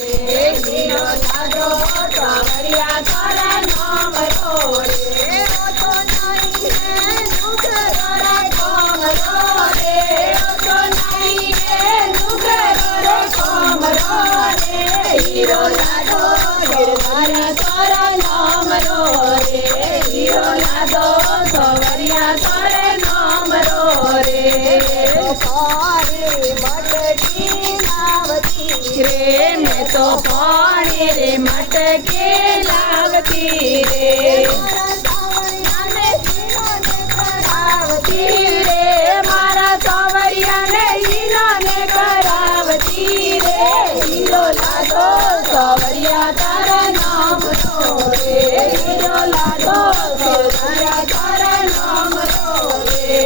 hero લાદો Savariya તારા નામ row રે તો નહીં હે નુગરો રે કોમરો રે તો નહીં હે નુગરો રે કોમરો રે હીરો લાદો સાવરિયા તારા નામ રો રે હીરો લાદો સાવરિયા તારા નામ રો રે મટકી લાવતી રે મેં તો પાણી રે મટકી લાવતી રે મારા સાવરિયાને હીરાને કરાવતી રે હીરો લાદો સાવરિયા તારા નામ રો રે હીરો લાદો સાવરિયા તારા નામ રો રે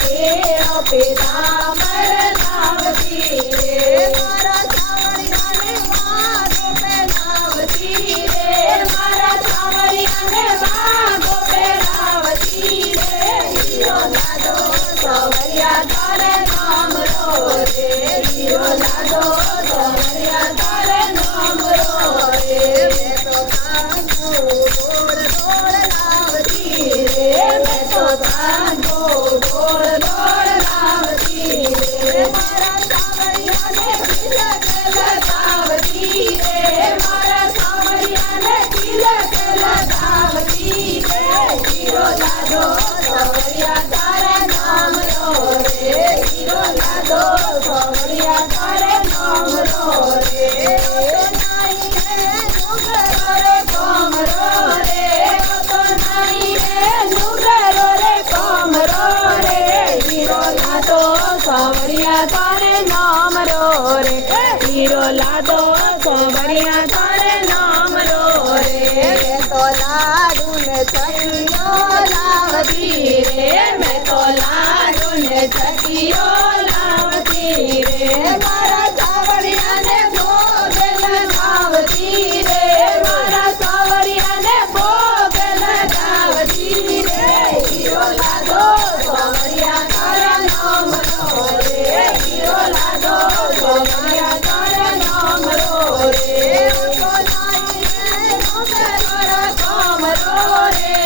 પીળો પીતાંબર લાવતી રે મારા સાવરિયાને વાઘો પહેરાવતી રે મારા સાવરિયાને વાઘો પહેરાવતી રે હીરો લાદો સાવરિયા તારે નામ રો રે હીરો લાદો સાવરિયા તારે નામ રો રે મેં તો કાંગો ગોળ ગોળ લાવતી રે મેં તો કાંગો મારા સાવરિયાને તિલક લગાવતી રે મારા સાવરિયાને તિલક લગાવતી રે હીરો લાદો સાવરિયા તારા નામ રો રે હીરો લાદો સાવરિયા તારા નામ રો રે નહીં હે નુગરો રે કોમરો રે તો નહીં હે નુગરો રે કોમરો રે હીરો લાદો સાવરિયા તારે નામ રો રે હીરો લાદો સાવરિયા તારે નામ રો રે તો લાડુ ને ચકીઓ લાવતી રે મેં તો લાડુ ને ચકીઓ લાવતી રે મારા સાવરિયાને ભોગ લગાવતી રે મારા સાવરિયાને ભોગ લગાવતી રે હીરો લાદો સાવરિયા તારા નામ રો રે હીરો લાદો સાવરિયા તારા નામ રો રે તો નહીં હે નુગરો રે કોમરો રે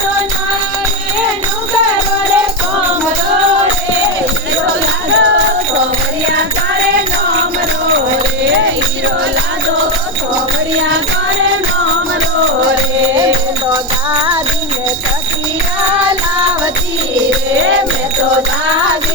તો નહીં હે નુગરો રે કોમરો રે હીરો લાદો સાવરિયા તારે નામ રો રે હીરો લાદો સાવરિયા તારે નામ રો રે તો દાદીને તકિયા લાવતી રે મેં તો દાદી